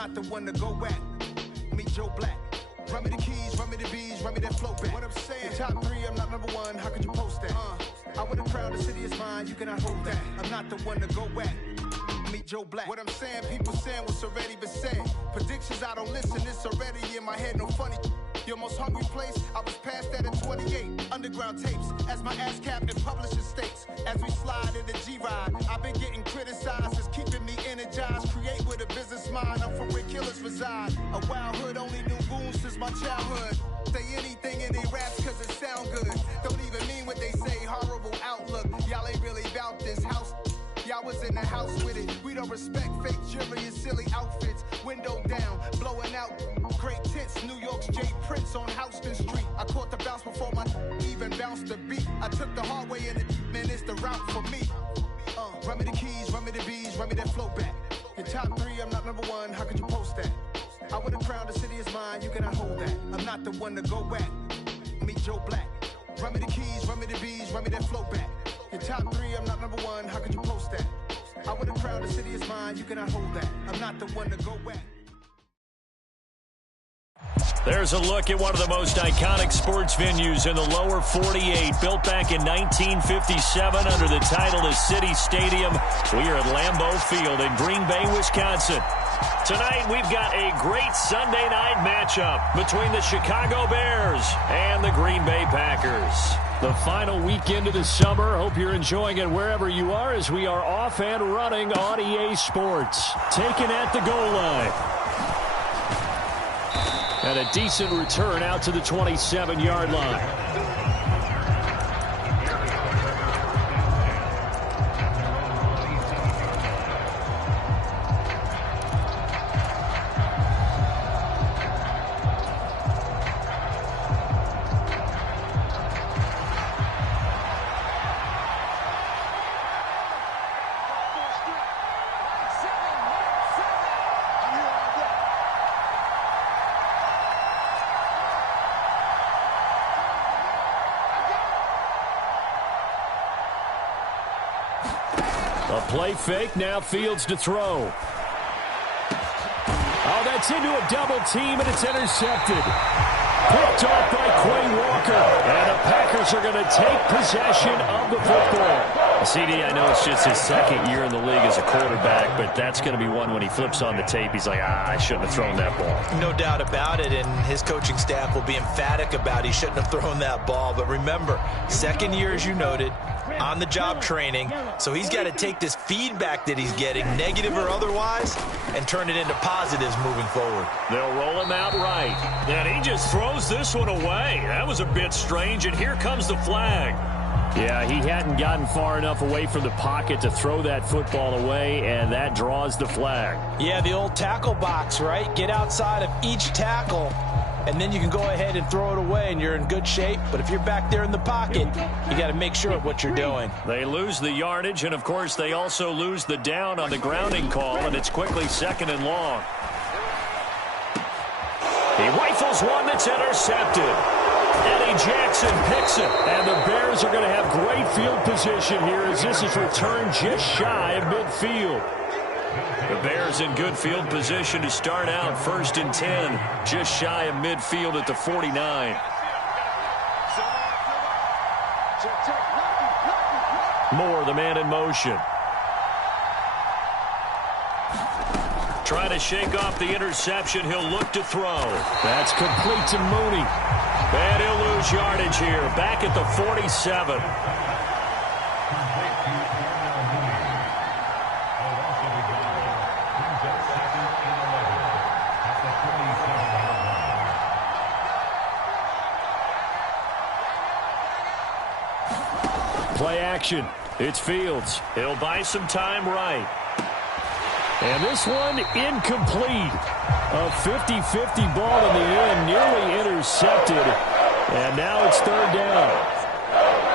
not the one to go back. Meet Joe Black. Run me the keys, run me the bees, run me that flow back. What I'm saying, top 3, I'm not number 1, how could you post that? I would have crowned the city is mine, you cannot hold that. I'm not the one to go back. Meet Joe Black. What I'm saying, people saying what's already been said. Predictions, I don't listen, it's already in my head, no funny. Your most hungry place, I was past that at 28. Underground tapes, as my ass captain publishing states. As we slide in the G-Ride, I've been getting criticized, it's keeping me energized. Create with a business mind, I'm from where killers reside. A wild hood, only knew goons since my childhood. Say anything in they raps cause it sound good. Don't even mean what they say, horrible outlook. Y'all ain't really about this house. Y'all was in the house with it. We don't respect fake jewelry and silly outfits. Window down, blowing out great tits. New York's J. Prince on Houston Street. I caught the bounce before my even bounced the beat. I took the hard way in it, man, it's the route for me. Run me the keys, run me the bees, run me that flow back. In top 3, I'm not number 1, how could you post that? I would have crowned the city is mine, you cannot hold that. I'm not the one to go back. Meet Joe Black. Run me the keys, run me the bees, run me that flow back. In top 3, I'm not number 1, how could you post that? I would have crowned the city is mine, you cannot hold that. I'm not the one to go back. There's a look at one of the most iconic sports venues in the lower 48, built back in 1957 under the title of City Stadium. We are at Lambeau Field in Green Bay, Wisconsin. Tonight, we've got a great Sunday night matchup between the Chicago Bears and the Green Bay Packers. The final weekend of the summer. Hope you're enjoying it wherever you are as we are off and running on EA Sports. Taken at the goal line. And a decent return out to the 27-yard line. A play fake, now Fields to throw. Oh, that's into a double team, and it's intercepted. Picked off by Quay Walker. And the Packers are going to take possession of the football. CD, I know it's just his second year in the league as a quarterback, but that's going to be one when he flips on the tape. He's like, I shouldn't have thrown that ball. No doubt about it, and his coaching staff will be emphatic about he shouldn't have thrown that ball. But remember, second year, as you noted, on-the-job training, so he's got to take this feedback that he's getting, negative or otherwise, and turn it into positives moving forward. They'll roll him out right. And he just throws this one away. That was a bit strange, and here comes the flag. Yeah, he hadn't gotten far enough away from the pocket to throw that football away, and that draws the flag. Yeah, the old tackle box, right? Get outside of each tackle, and then you can go ahead and throw it away, and you're in good shape. But if you're back there in the pocket, you got to make sure of what you're doing. They lose the yardage, and, of course, they also lose the down on the grounding call, and it's quickly 2nd and long. He rifles one that's intercepted. Eddie Jackson picks it, and the Bears are going to have great field position here as this is returned just shy of midfield. The Bears in good field position to start out 1st and 10, just shy of midfield at the 49. Moore, the man in motion. Trying to shake off the interception. He'll look to throw. That's complete to Mooney. And he'll lose yardage here. Back at the 47. Play action. It's Fields. He'll buy some time right. And this one incomplete. A 50-50 ball in the end, nearly intercepted. And now it's 3rd down.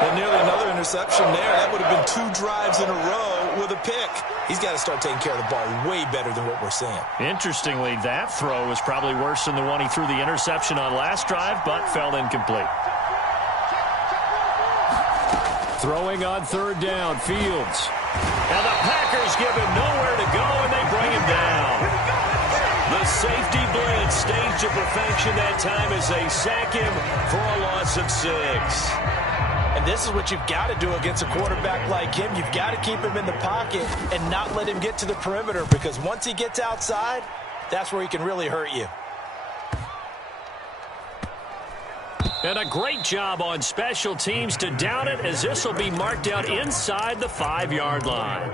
And nearly another interception there. That would have been 2 drives in a row with a pick. He's got to start taking care of the ball way better than what we're seeing. Interestingly, that throw was probably worse than the one he threw the interception on last drive, but fell incomplete. Throwing on 3rd down, Fields. And the Packers give him nowhere to go, and they bring him down. The perfection that time as they sack him for a loss of 6. And this is what you've got to do against a quarterback like him. You've got to keep him in the pocket and not let him get to the perimeter, because once he gets outside, that's where he can really hurt you. And a great job on special teams to down it, as this will be marked out inside the 5-yard line.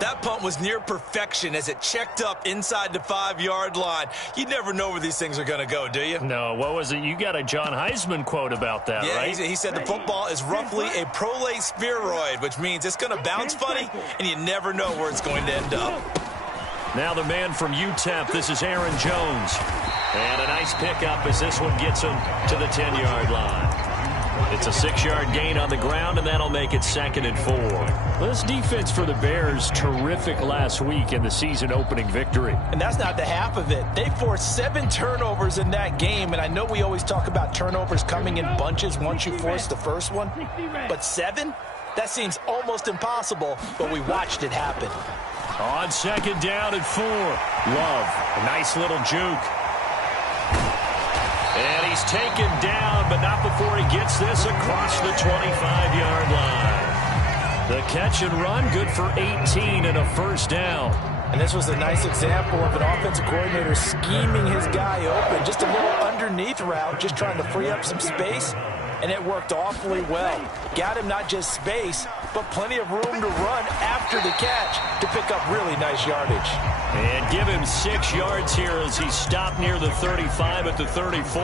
That punt was near perfection as it checked up inside the 5-yard line. You never know where these things are going to go, do you? No, what was it? You got a John Heisman quote about that, right? He said the football is roughly a prolate spheroid, which means it's going to bounce funny, and you never know where it's going to end up. Now the man from UTEP, this is Aaron Jones. And a nice pickup as this one gets him to the 10-yard line. It's a 6-yard gain on the ground, and that'll make it 2nd and 4. Well, this defense for the Bears, terrific last week in the season-opening victory. And that's not the half of it. They forced 7 turnovers in that game, and I know we always talk about turnovers coming in bunches once you force the first one. But 7? That seems almost impossible, but we watched it happen. On 2nd down and 4. Love, a nice little juke. And he's taken down, but not before he gets this across the 25-yard line. The catch and run, good for 18 and a first down. And this was a nice example of an offensive coordinator scheming his guy open. Just a little underneath route, just trying to free up some space. And it worked awfully well. Got him not just space, but plenty of room to run after the catch to pick up really nice yardage. And give him 6 yards here as he stopped near the 35 at the 34.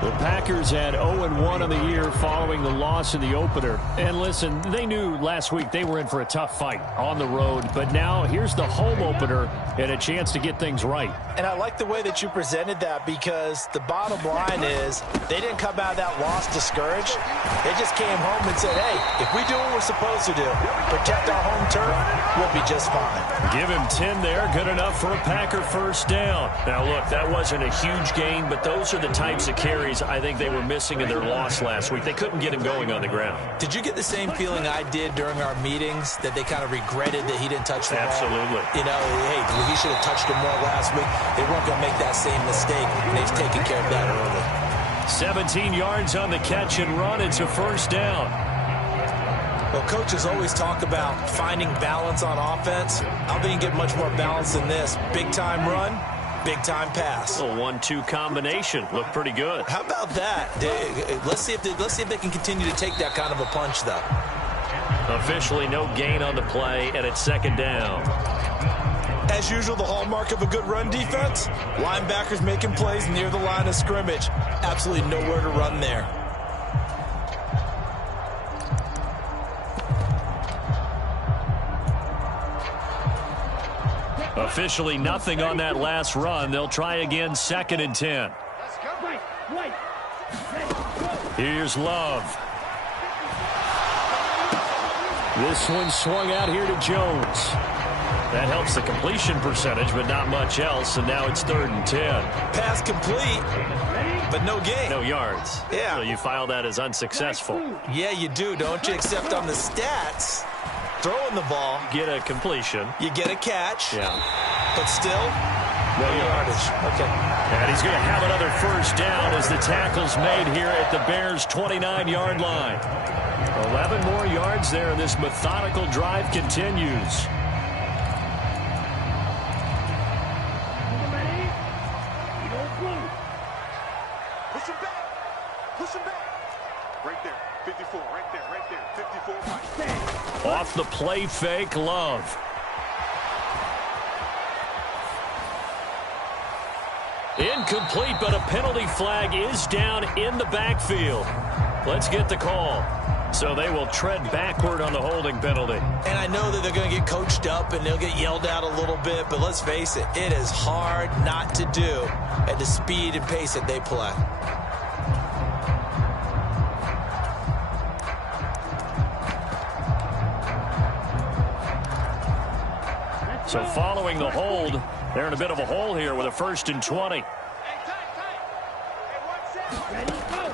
The Packers had 0-1 on the year following the loss in the opener. And listen, they knew last week they were in for a tough fight on the road. But now here's the home opener and a chance to get things right. And I like the way that you presented that, because the bottom line is they didn't come out of that loss discouraged. They just came home and said, hey, if we do what we're supposed to do, protect our home turf, we'll be just fine. Give him 10 there, good enough for a Packer first down. Now look, that wasn't a huge gain, but those are the types of carries I think they were missing in their loss last week. They couldn't get him going on the ground. Did you get the same feeling I did during our meetings, that they kind of regretted that he didn't touch the ball? Absolutely. You know, hey, he should have touched him more last week. They weren't going to make that same mistake, and they've taken care of that early. 17 yards on the catch and run. It's a first down. Well, coaches always talk about finding balance on offense. I don't think you get much more balance than this. Big-time run, big-time pass. A 1-2 combination. Looked pretty good. How about that? Let's see if they can continue to take that kind of a punch, though. Officially no gain on the play, and it's 2nd down. As usual, the hallmark of a good run defense, linebackers making plays near the line of scrimmage. Absolutely nowhere to run there. Officially nothing on that last run. They'll try again, 2nd and 10. Here's Love. This one swung out here to Jones. That helps the completion percentage, but not much else, and now it's 3rd and 10. Pass complete, but no gain. No yards. Yeah. So you file that as unsuccessful. Yeah, you do, don't you? Except on the stats, throwing the ball, Get a completion. you get a catch, Yeah. but still, No yardage. Okay. And he's going to have another first down as the tackle's made here at the Bears' 29-yard line. 11 more yards there, and this methodical drive continues. Off the play fake, Love. Incomplete, but a penalty flag is down in the backfield. Let's get the call. So they will tread backward on the holding penalty. And I know that they're going to get coached up and they'll get yelled at a little bit, but let's face it, it is hard not to do at the speed and pace that they play. So following the hold, they're in a bit of a hole here with a 1st and 20.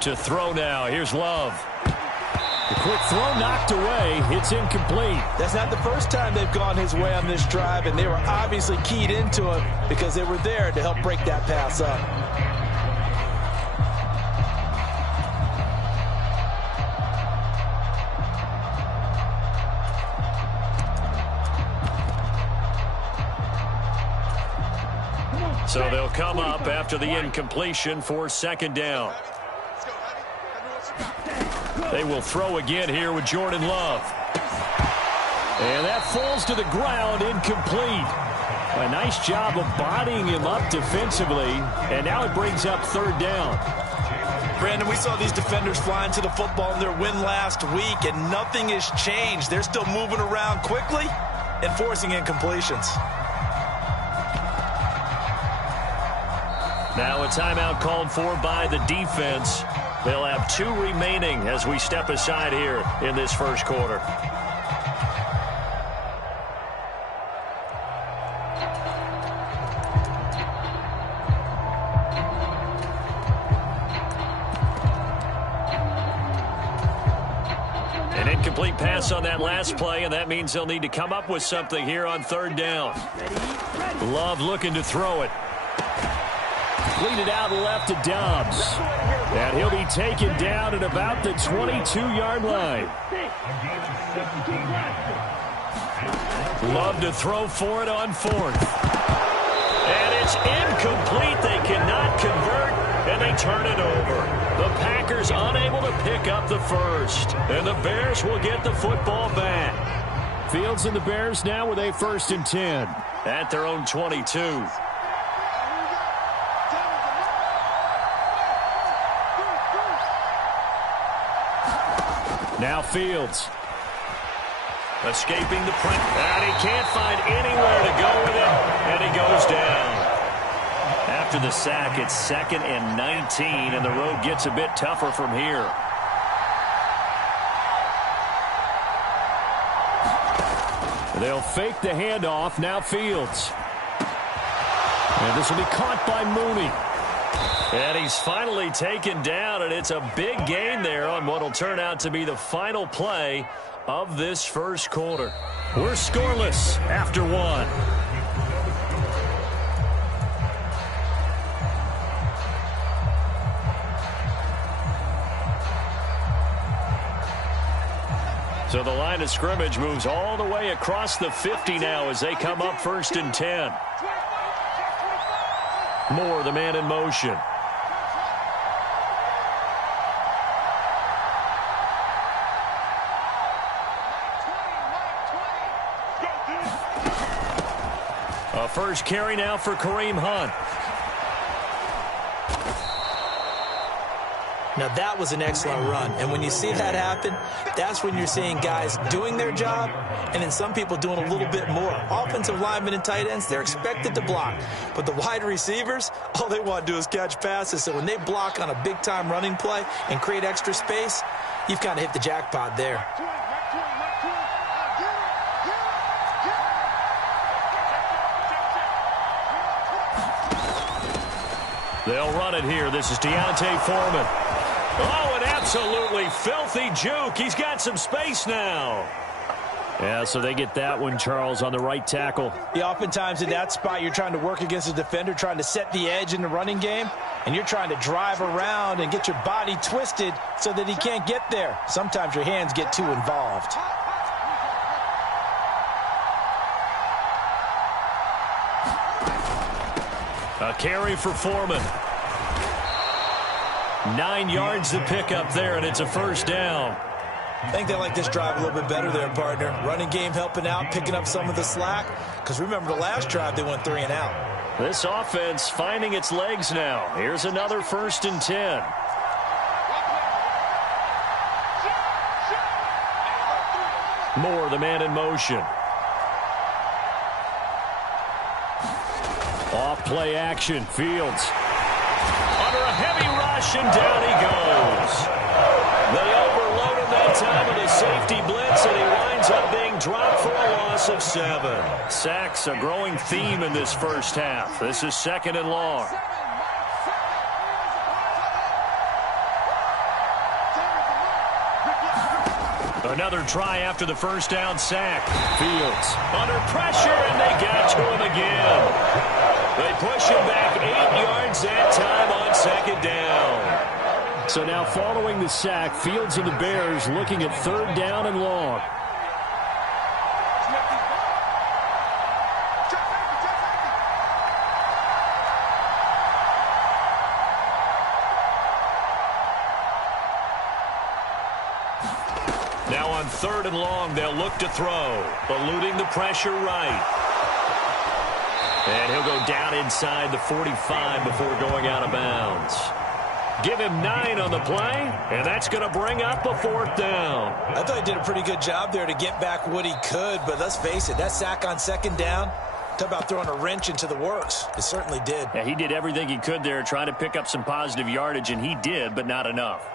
To throw now. Here's Love. The quick throw knocked away. It's incomplete. That's not the first time they've gone his way on this drive, and they were obviously keyed into it because they were there to help break that pass up. So they'll come up after the incompletion for second down. They will throw again here with Jordan Love. And that falls to the ground, incomplete. A nice job of bodying him up defensively, and now it brings up third down. Brandon, we saw these defenders flying to the football in their win last week, and nothing has changed. They're still moving around quickly and forcing incompletions. Now a timeout called for by the defense. They'll have 2 remaining as we step aside here in this first quarter. An incomplete pass on that last play, and that means they'll need to come up with something here on third down. Love looking to throw it. Leaded out left to Dobbs. And he'll be taken down at about the 22-yard line. Love to throw for it on fourth. And it's incomplete. They cannot convert, and they turn it over. The Packers unable to pick up the first. And the Bears will get the football back. Fields and the Bears now with a 1st and 10 at their own 22. Now Fields. Escaping the print. And he can't find anywhere to go with it. And he goes down. After the sack, it's 2nd and 19. And the road gets a bit tougher from here. They'll fake the handoff. Now Fields. And this will be caught by Mooney. And he's finally taken down, and it's a big gain there on what will turn out to be the final play of this first quarter. We're scoreless after 1. So the line of scrimmage moves all the way across the 50 now as they come up 1st and 10. Moore, the man in motion. A first carry now for Kareem Hunt. Now that was an excellent run, and when you see that happen, that's when you're seeing guys doing their job and then some people doing a little bit more. Offensive linemen and tight ends, they're expected to block, but the wide receivers, all they want to do is catch passes. So when they block on a big-time running play and create extra space, you've kind of hit the jackpot there. They'll run it here. This is Deontay Foreman. Oh, an absolutely filthy juke. He's got some space now. Yeah, so they get that one, Charles, on the right tackle. Yeah, oftentimes in that spot, you're trying to work against a defender, trying to set the edge in the running game, and you're trying to drive around and get your body twisted so that he can't get there. Sometimes your hands get too involved. A carry for Foreman. 9 yards to pick up there, and it's a first down. I think they like this drive a little bit better there, partner. Running game helping out, picking up some of the slack. Because remember, the last drive, they went 3 and out. This offense finding its legs now. Here's another 1st and 10. Moore, the man in motion. Off-play action. Fields. Under a heavy rush, and down he goes. They overload him that time with a safety blitz, and he winds up being dropped for a loss of 7. Sacks, a growing theme in this first half. This is 2nd and long. Another try after the first down sack. Fields under pressure, and they got to him again. They push him back 8 yards that time on 2nd down. So now following the sack, Fields and the Bears looking at 3rd down and long. On 3rd and long, they'll look to throw, eluding the pressure right. And he'll go down inside the 45 before going out of bounds. Give him 9 on the play, and that's going to bring up a 4th down. I thought he did a pretty good job there to get back what he could, but let's face it, that sack on 2nd down, talk about throwing a wrench into the works. It certainly did. Yeah, he did everything he could there, trying to pick up some positive yardage, and he did, but not enough.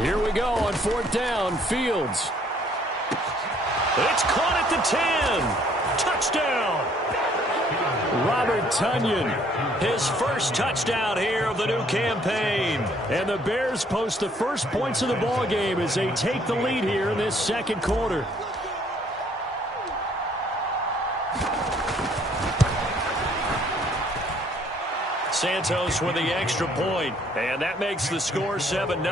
Here we go on 4th down. Fields. It's caught at the 10. Touchdown. Robert Tonyan, his first touchdown here of the new campaign. And the Bears post the first points of the ball game as they take the lead here in this 2nd quarter. Santos with the extra point, and that makes the score 7-0.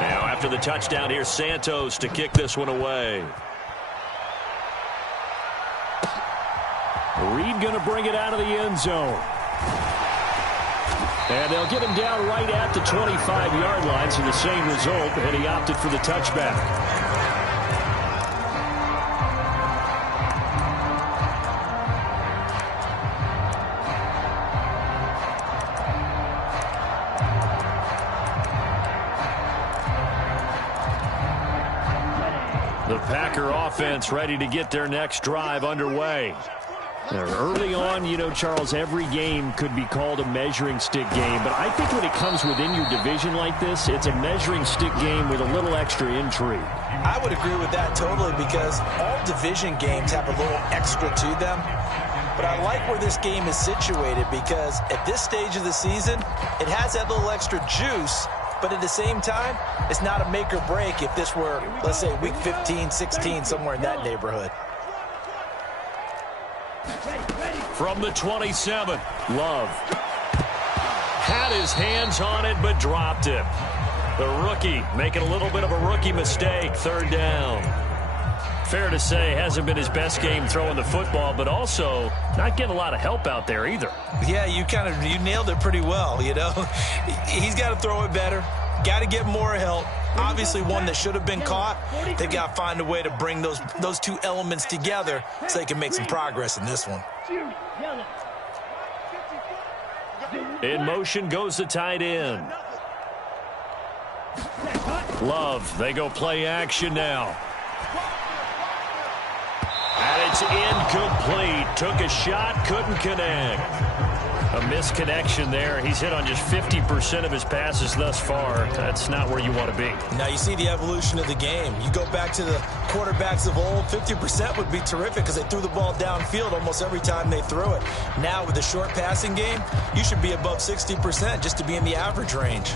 Now after the touchdown, here's Santos to kick this one away. Reed going to bring it out of the end zone. And they'll get him down right at the 25-yard line, so the same result, and he opted for the touchback. The Packer offense ready to get their next drive underway. Early on, you know, Charles, every game could be called a measuring stick game, but I think when it comes within your division like this, it's a measuring stick game with a little extra intrigue. I would agree with that totally, because all division games have a little extra to them. But I like where this game is situated, because at this stage of the season, it has that little extra juice. But at the same time, it's not a make or break if this were, let's say, week 15, 16, somewhere in that neighborhood. From the 27, Love had his hands on it but dropped it. The rookie making a little bit of a rookie mistake, 3rd down. Fair to say, hasn't been his best game throwing the football, but also not getting a lot of help out there either. Yeah, you nailed it pretty well, you know. He's got to throw it better. Got to get more help. Obviously one that should have been caught. They've got to find a way to bring those two elements together so they can make some progress in this one. In motion goes the tight end. Love, they go play action now. And it's incomplete. Took a shot, couldn't connect. A misconnection there. He's hit on just 50% of his passes thus far. That's not where you want to be. Now you see the evolution of the game. You go back to the quarterbacks of old, 50% would be terrific because they threw the ball downfield almost every time they threw it. Now with the short passing game, you should be above 60% just to be in the average range.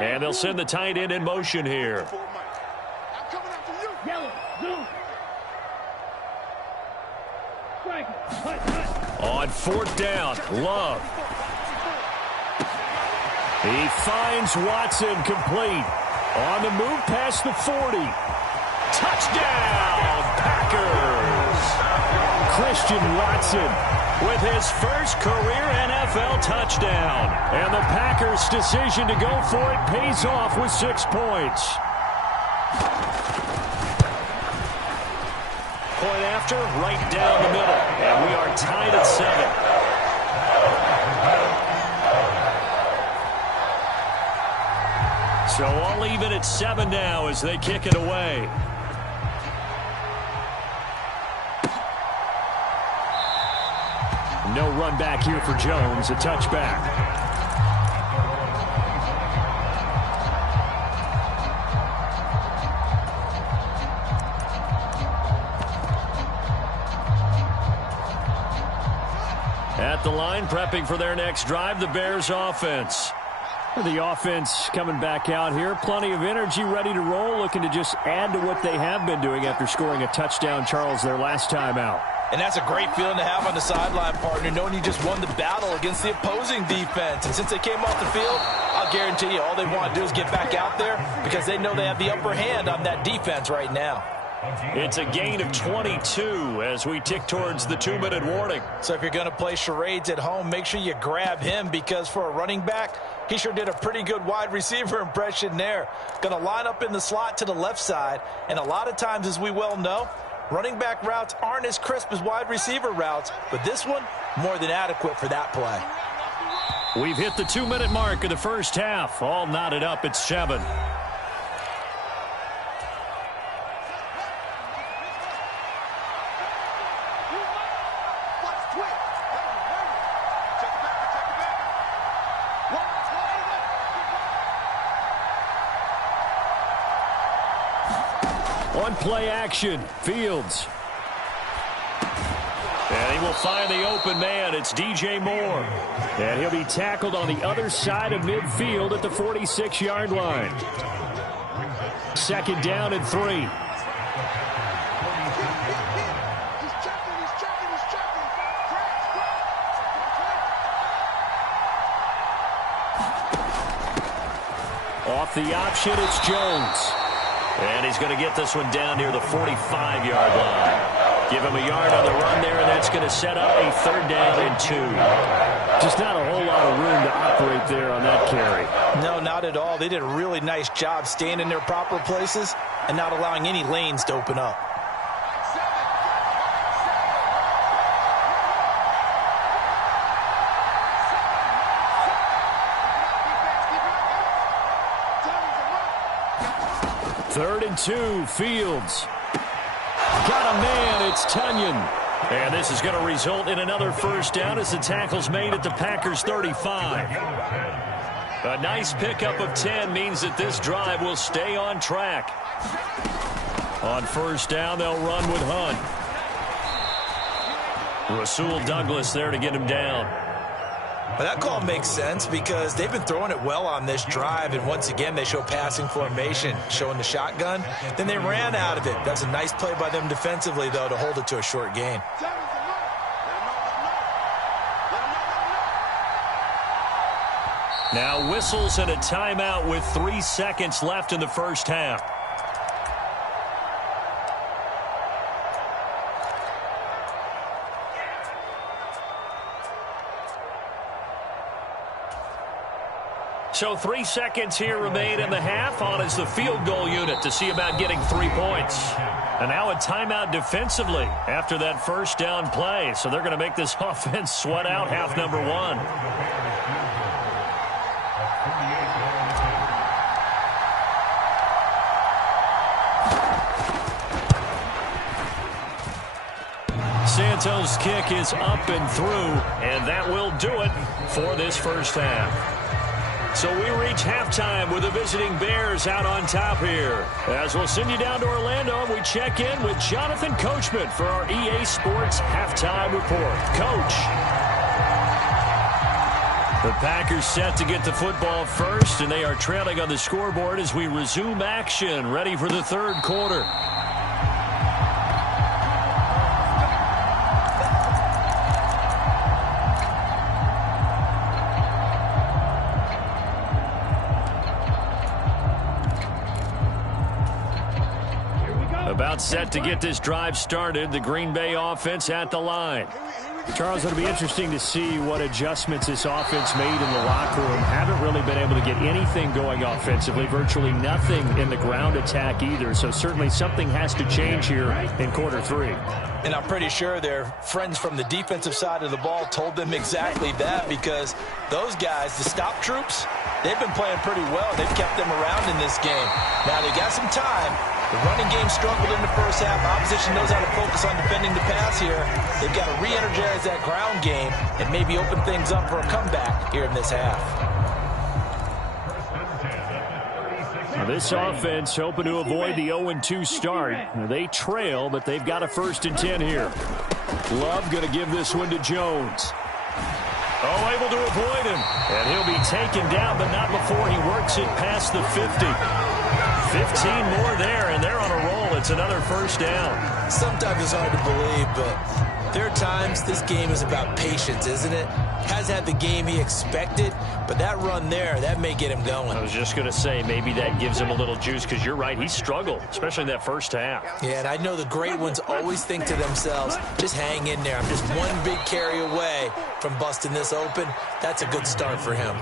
And they'll send the tight end in motion here. On 4th down, Love. He finds Watson complete. On the move past the 40. Touchdown, Packers! Christian Watson with his first career NFL touchdown. And the Packers' decision to go for it pays off with 6 points. Point after, right down the middle. And we are tied at 7. So all even at 7 now as they kick it away. run back here for Jones, a touchback. At the line, prepping for their next drive, the Bears offense. The offense coming back out here. Plenty of energy, ready to roll, looking to just add to what they have been doing after scoring a touchdown, Charles, their last time out. And that's a great feeling to have on the sideline, partner, knowing you just won the battle against the opposing defense. And since they came off the field, I'll guarantee you all they want to do is get back out there because they know they have the upper hand on that defense right now. It's a gain of 22 as we tick towards the 2-minute warning. So if you're going to play charades at home, make sure you grab him because for a running back, he sure did a pretty good wide receiver impression there. Going to line up in the slot to the left side. And a lot of times, as we well know, running back routes aren't as crisp as wide receiver routes. But this one, more than adequate for that play. We've hit the 2-minute mark of the first half. All knotted up at 7. On play action, Fields. And he will find the open man. It's DJ Moore. And he'll be tackled on the other side of midfield at the 46-yard line. 2nd down and 3. Off the option, it's Jones. And he's going to get this one down near the 45-yard line. Give him a yard on the run there, and that's going to set up a 3rd down and 2. Just not a whole lot of room to operate there on that carry. No, not at all. They did a really nice job staying in their proper places and not allowing any lanes to open up. Third and 2, Fields. Got a man, it's Tunyon. And this is going to result in another 1st down as the tackle's made at the Packers' 35. A nice pickup of 10 means that this drive will stay on track. On 1st down, they'll run with Hunt. Rasul Douglas there to get him down. But that call makes sense because they've been throwing it well on this drive, and once again they show passing formation, showing the shotgun. Then they ran out of it. That's a nice play by them defensively, though, to hold it to a short gain. Now whistles and a timeout with 3 seconds left in the first half. So 3 seconds here remain in the half. On is the field goal unit to see about getting 3 points. And now a timeout defensively after that 1st down play. So they're going to make this offense sweat out half number 1. Santos' kick is up and through, and that will do it for this first half. So we reach halftime with the visiting Bears out on top here. As we'll send you down to Orlando, we check in with Jonathan Coachman for our EA Sports Halftime Report. Coach. The Packers set to get the football first, and they are trailing on the scoreboard as we resume action, ready for the 3rd quarter. About set to get this drive started. The Green Bay offense at the line. Charles, it'll be interesting to see what adjustments this offense made in the locker room. Haven't really been able to get anything going offensively. Virtually nothing in the ground attack either. So certainly something has to change here in quarter 3. And I'm pretty sure their friends from the defensive side of the ball told them exactly that, because those guys, the stop troops, they've been playing pretty well. They've kept them around in this game. Now they got some time, The running game struggled in the first half. Opposition knows how to focus on defending the pass here. They've got to re-energize that ground game and maybe open things up for a comeback here in this half. This offense hoping to avoid the 0-2 start. They trail, but they've got a 1st and 10 here. Love going to give this one to Jones. Oh, able to avoid him. And he'll be taken down, but not before he works it past the 50. 15 more there, and they're on a roll. It's another 1st down. Sometimes it's hard to believe, but there are times this game is about patience, isn't it? Hasn't had the game he expected, but that run there, that may get him going. I was just going to say, maybe that gives him a little juice, because you're right, he struggled, especially in that first half. Yeah, and I know the great ones always think to themselves, just hang in there. I'm just one big carry away from busting this open. That's a good start for him.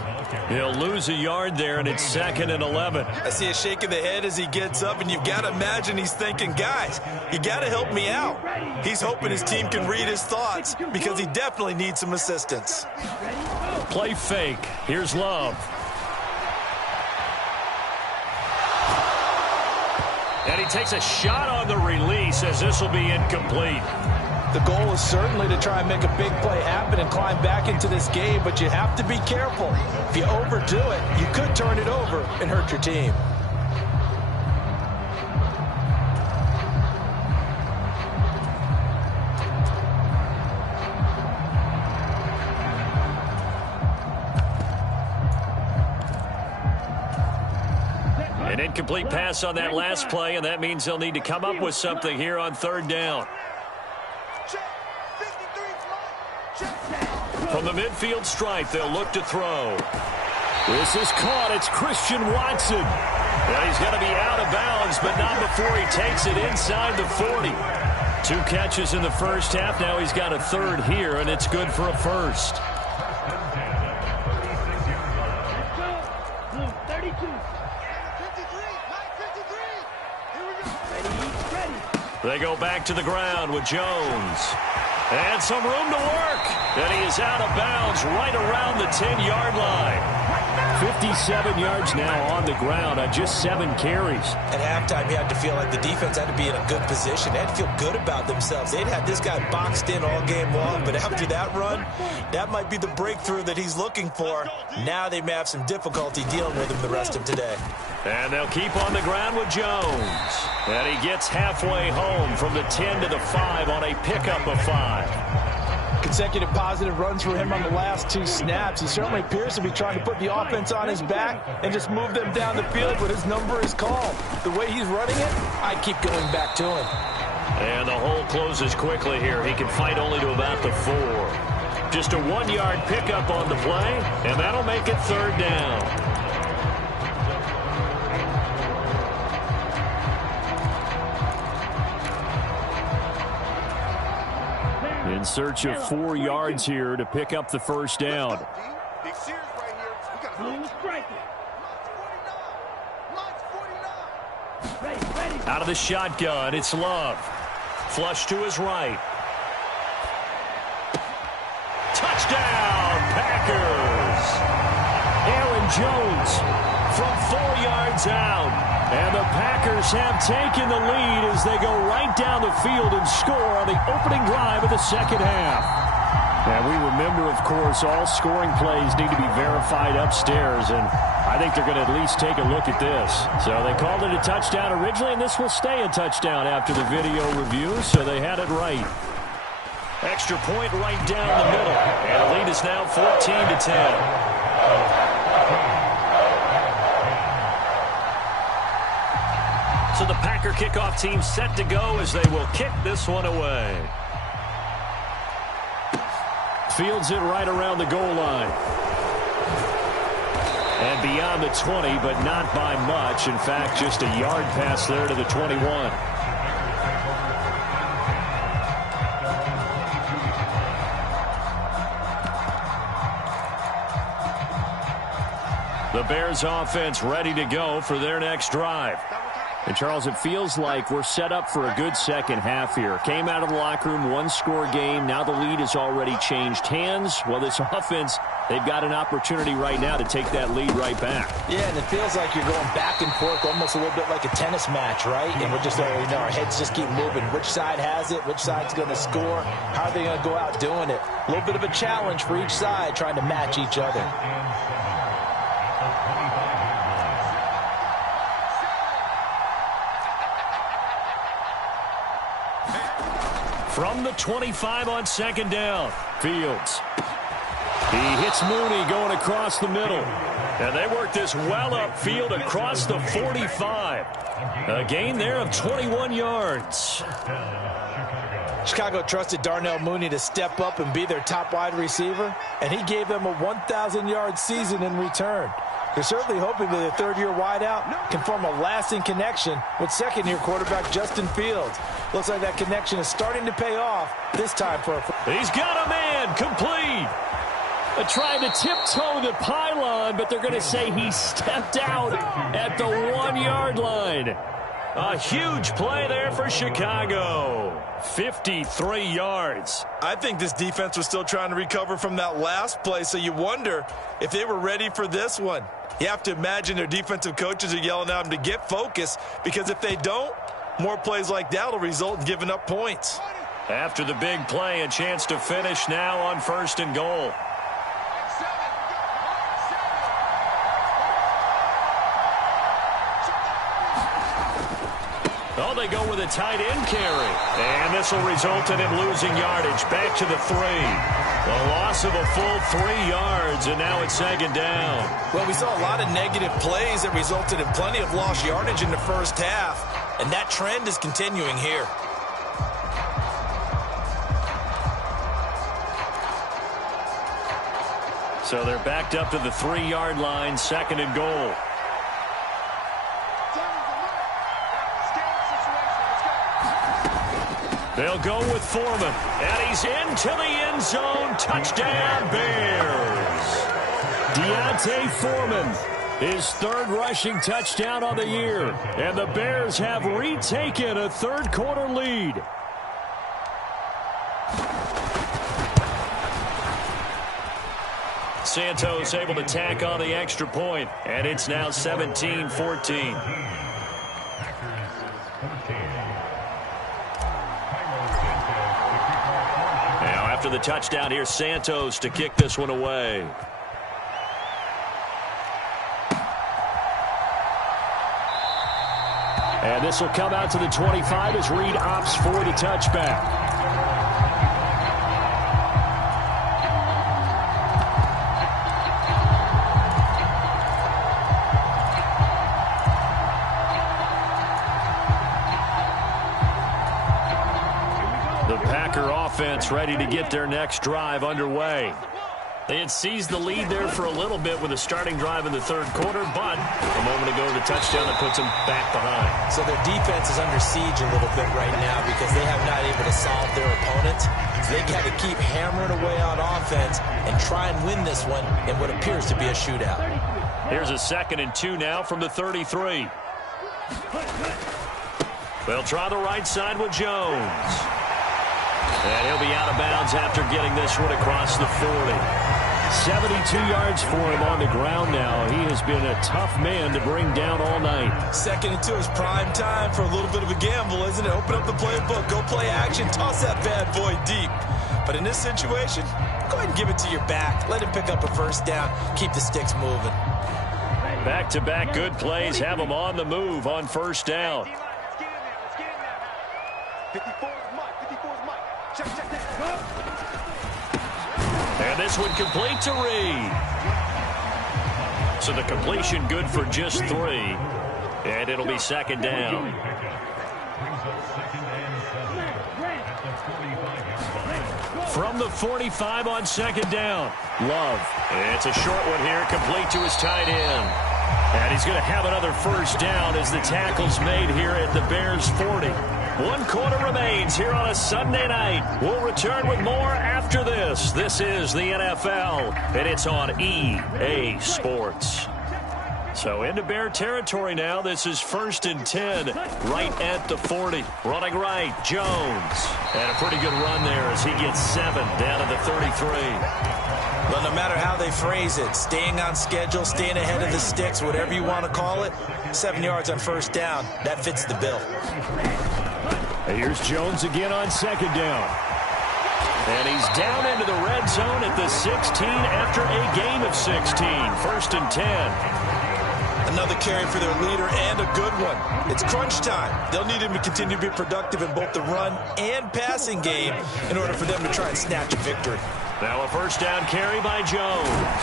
He'll lose a yard there, and it's 2nd and 11. I see a shake of the head as he gets up, and you've got to imagine he's thinking, guys, you got to help me out. He's hoping his team can read his thoughts because he definitely needs some assistance. Play fake. Here's Love. And he takes a shot on the release as this will be incomplete. The goal is certainly to try and make a big play happen and climb back into this game, but you have to be careful. If you overdo it, you could turn it over and hurt your team. An incomplete pass on that last play, and that means they'll need to come up with something here on 3rd down. From the midfield stripe, they'll look to throw. This is caught. It's Christian Watson. And he's going to be out of bounds, but not before he takes it inside the 40. 2 catches in the first half. Now he's got a 3rd here, and it's good for a 1st. They go back to the ground with Jones. And some room to work. And he is out of bounds right around the 10-yard line. 57 yards now on the ground on just 7 carries. At halftime, you had to feel like the defense had to be in a good position. They had to feel good about themselves. They'd had this guy boxed in all game long, but after that run, that might be the breakthrough that he's looking for. Now they may have some difficulty dealing with him the rest of today. And they'll keep on the ground with Jones. And he gets halfway home from the 10 to the 5 on a pickup of 5. Consecutive positive runs for him on the last 2 snaps. He certainly appears to be trying to put the offense on his back and just move them down the field, but his number is called. The way he's running it, I keep going back to him. And the hole closes quickly here. He can fight only to about the 4. Just a 1-yard pickup on the play, and that'll make it 3rd down. In search of 4 yards here to pick up the 1st down. Out of the shotgun, it's Love. Flush to his right. Touchdown, Packers! Aaron Jones from 4 yards out. And the Packers have taken the lead as they go right down the field and score on the opening drive of the second half. And we remember, of course, all scoring plays need to be verified upstairs, and I think they're going to at least take a look at this. So they called it a touchdown originally, and this will stay a touchdown after the video review, so they had it right. Extra point right down the middle, and the lead is now 14-10. So the Packer kickoff team set to go as they will kick this one away. Fields it right around the goal line. And beyond the 20, but not by much. In fact, just a yard pass there to the 21. The Bears offense ready to go for their next drive. And, Charles, it feels like we're set up for a good second half here. Came out of the locker room, one-score game. Now the lead has already changed hands. Well, this offense, they've got an opportunity right now to take that lead right back. Yeah, and it feels like you're going back and forth, almost a little bit like a tennis match, right? And we're just, our heads just keep moving. Which side has it? Which side's going to score? How are they going to go out doing it? A little bit of a challenge for each side, trying to match each other. From the 25 on second down, Fields. He hits Mooney going across the middle. And they work this well upfield across the 45. A gain there of 21 yards. Chicago trusted Darnell Mooney to step up and be their top wide receiver, and he gave them a 1,000-yard season in return. They're certainly hoping that a third-year wideout can form a lasting connection with second-year quarterback Justin Fields. Looks like that connection is starting to pay off this time for He's got a man complete. Trying to tiptoe the pylon, but they're going to say he stepped out at the 1-yard line. A huge play there for Chicago. 53 yards. I think this defense was still trying to recover from that last play, so you wonder if they were ready for this one. You have to imagine their defensive coaches are yelling at them to get focused, because if they don't, more plays like that will result in giving up points. After the big play, a chance to finish now on 1st and goal. Oh, they go with a tight end carry. And this will result in him losing yardage. Back to the 3. A loss of a full 3 yards, and now it's second down. Well, we saw a lot of negative plays that resulted in plenty of lost yardage in the first half, and that trend is continuing here. So they're backed up to the 3-yard line, 2nd and goal. They'll go with Foreman, and he's into the end zone. Touchdown, Bears. D'Onta Foreman, his 3rd rushing touchdown on the year. And the Bears have retaken a third-quarter lead. Santos able to tack on the extra point, and it's now 17-14. After the touchdown, here's Santos to kick this one away. And this will come out to the 25 as Reed opts for the touchback. Offense ready to get their next drive underway. They had seized the lead there for a little bit with a starting drive in the 3rd quarter, but a moment ago the touchdown that puts them back behind. So their defense is under siege a little bit right now because they have not able to solve their opponents. So they got to keep hammering away on offense and try and win this one in what appears to be a shootout. Here's a 2nd and 2 now from the 33. They'll try the right side with Jones. And he'll be out of bounds after getting this one across the 40. 72 yards for him on the ground now. He has been a tough man to bring down all night. 2nd and 2 is prime time for a little bit of a gamble, isn't it? Open up the playbook, go play action, toss that bad boy deep. But in this situation, go ahead and give it to your back. Let him pick up a 1st down. Keep the sticks moving. Back-to-back good plays have him on the move on 1st down. And this one complete to Reed. So the completion good for just 3. And it'll be 2nd down. From the 45 on 2nd down. Love. It's a short one here, complete to his tight end. And he's going to have another 1st down as the tackle's made here at the Bears 40. 1 quarter remains here on a Sunday night. We'll return with more after this. This is the NFL, and it's on EA Sports. So into Bear territory now. This is 1st and 10, right at the 40. Running right, Jones. And a pretty good run there as he gets 7 down to the 33. Well, no matter how they phrase it, staying on schedule, staying ahead of the sticks, whatever you want to call it, 7 yards on 1st down, that fits the bill. Here's Jones again on 2nd down. And he's down into the red zone at the 16 after a gain of 16. 1st and 10. Another carry for their leader and a good one. It's crunch time. They'll need him to continue to be productive in both the run and passing game in order for them to try and snatch a victory. Now a 1st down carry by Jones.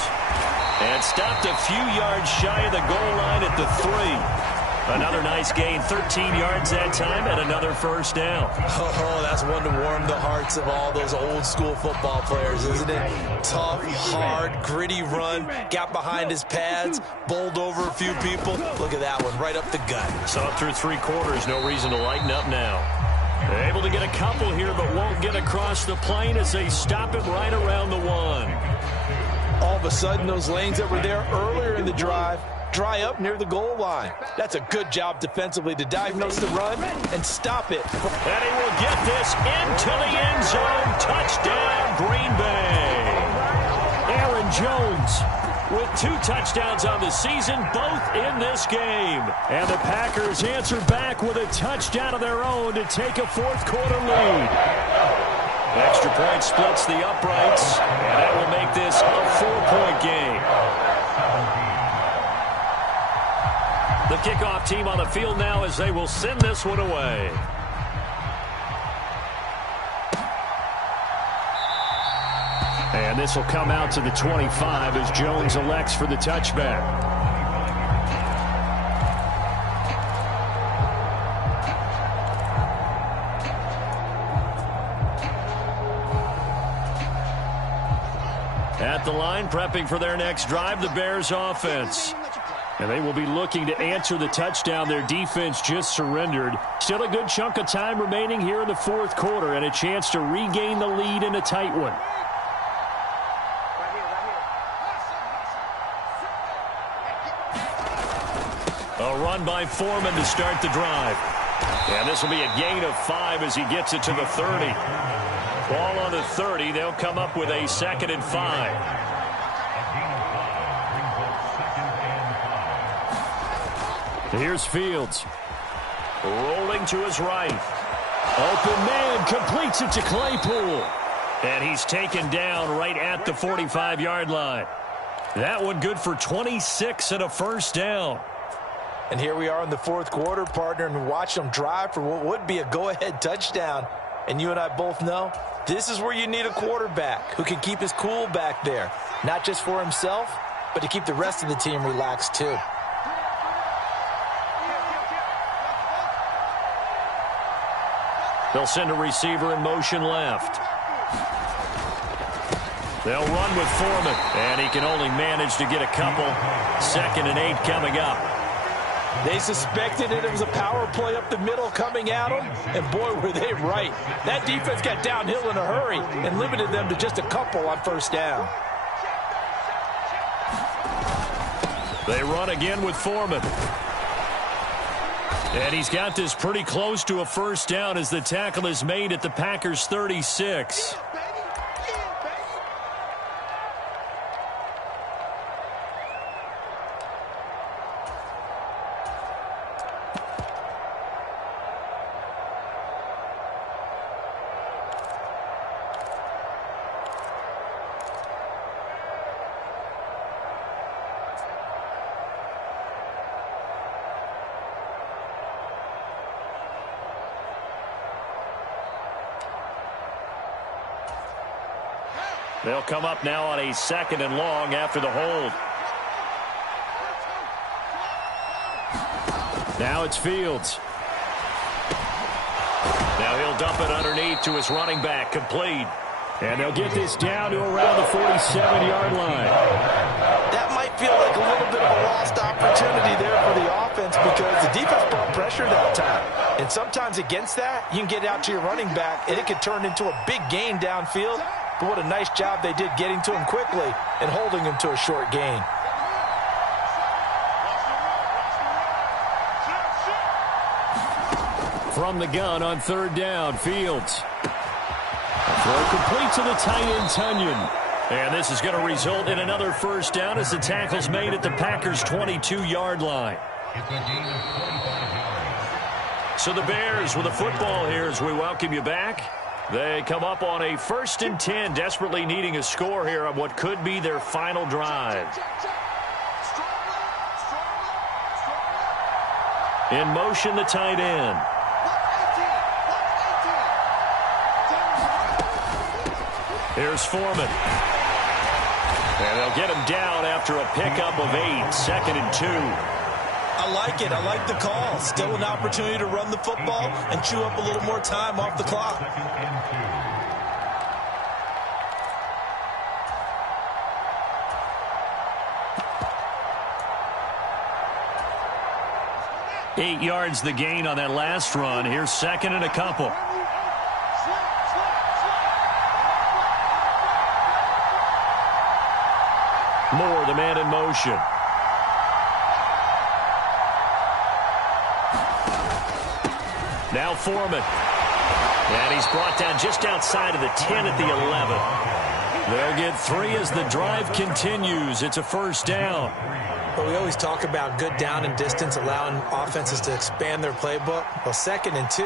And stopped a few yards shy of the goal line at the 3. Another nice gain, 13 yards that time, and another 1st down. Oh, that's one to warm the hearts of all those old-school football players, isn't it? Tough, hard, gritty run, got behind his pads, bowled over a few people. Look at that one, right up the gut. So up through 3 quarters, no reason to lighten up now. They're able to get a couple here, but won't get across the plane as they stop it right around the 1. All of a sudden, those lanes that were there earlier in the drive dry up near the goal line. That's a good job defensively to diagnose the run and stop it. And he will get this into the end zone. Touchdown, Green Bay. Aaron Jones with 2 touchdowns on the season, both in this game. And the Packers answer back with a touchdown of their own to take a 4th quarter lead. Extra point splits the uprights, and that will make this a 4-point game. The kickoff team on the field now as they will send this one away. And this will come out to the 25 as Jones elects for the touchback. At the line, prepping for their next drive, the Bears offense. And they will be looking to answer the touchdown their defense just surrendered. Still a good chunk of time remaining here in the 4th quarter and a chance to regain the lead in a tight one. A run by Foreman to start the drive. And this will be a gain of 5 as he gets it to the 30. Ball on the 30. They'll come up with a 2nd and 5. Here's Fields. Rolling to his right. Open man, completes it to Claypool. And he's taken down right at the 45-yard line. That one good for 26 and a 1st down. And here we are in the 4th quarter, partner, and watch them drive for what would be a go-ahead touchdown. And you and I both know this is where you need a quarterback who can keep his cool back there. Not just for himself, but to keep the rest of the team relaxed too. They'll send a receiver in motion left. They'll run with Foreman, and he can only manage to get a couple. 2nd and 8 coming up. They suspected it was a power play up the middle coming at them, and boy, were they right. That defense got downhill in a hurry and limited them to just a couple on 1st down. They run again with Foreman. And he's got this pretty close to a 1st down as the tackle is made at the Packers' 36. They'll come up now on a 2nd and long after the hold. Now it's Fields. Now he'll dump it underneath to his running back, complete. And they'll get this down to around the 47-yard line. That might feel like a little bit of a lost opportunity there for the offense because the defense brought pressure that time. And sometimes against that, you can get out to your running back, and it can turn into a big gain downfield. But what a nice job they did getting to him quickly and holding him to a short gain. From the gun on third down, Fields. Throw complete to the tight end, Tunyon. And this is going to result in another first down as the tackle's made at the Packers' 22-yard line. So the Bears with the football here as we welcome you back. They come up on a 1st and 10, desperately needing a score here on what could be their final drive. In motion, the tight end. Here's Foreman. And they'll get him down after a pickup of 8, 2nd and 2. I like it. I like the call. Still an opportunity to run the football and chew up a little more time off the clock. Eight yards the gain on that last run. Here's 2nd and a couple. Moore, the man in motion. Now Foreman. And he's brought down just outside of the 10 at the 11. They'll get 3 as the drive continues. It's a first down. But we always talk about good down and distance, allowing offenses to expand their playbook. Well, 2nd and 2,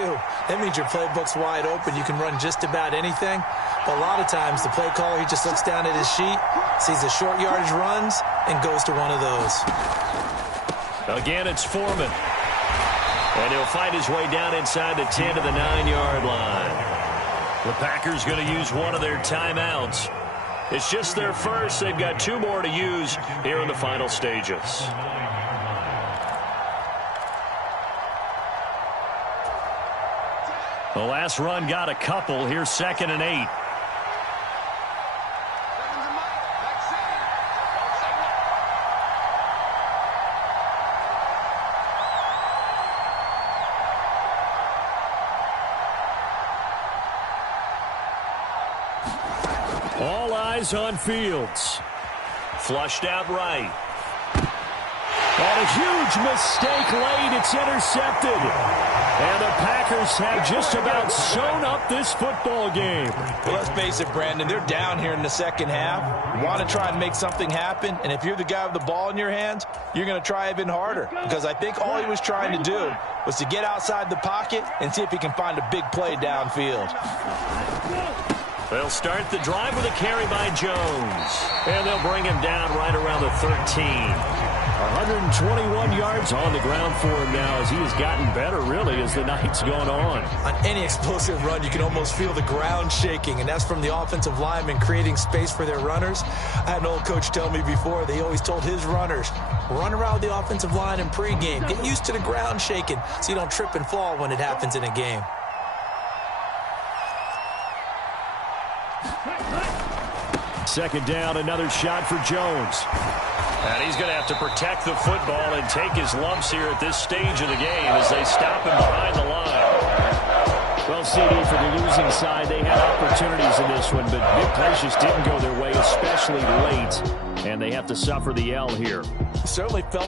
that means your playbook's wide open. You can run just about anything. But a lot of times, the play caller, he just looks down at his sheet, sees the short yardage runs, and goes to one of those. Again, it's Foreman. And he'll fight his way down inside the 10 to the 9-yard line. The Packers going to use one of their timeouts. It's just their first. They've got 2 more to use here in the final stages. The last run got a couple. Here's 2nd and 8. All eyes on Fields. Flushed out right. And a huge mistake late. It's intercepted. And the Packers have just about sewn up this football game. Well, let's face it, Brandon. They're down here in the second half. You want to try and make something happen. And if you're the guy with the ball in your hands, you're going to try even harder. Because I think all he was trying to do was to get outside the pocket and see if he can find a big play downfield. They'll start the drive with a carry by Jones. And they'll bring him down right around the 13. 121 yards on the ground for him now as he has gotten better, really, as the night's gone on. On any explosive run, you can almost feel the ground shaking, and that's from the offensive linemen creating space for their runners. I had an old coach tell me before, they always told his runners, run around the offensive line in pregame. Get used to the ground shaking so you don't trip and fall when it happens in a game. Second down, another shot for Jones. And he's going to have to protect the football and take his lumps here at this stage of the game as they stop him behind the line. Well, CD, for the losing side, they had opportunities in this one, but big plays just didn't go their way, especially late. And they have to suffer the L here. Certainly felt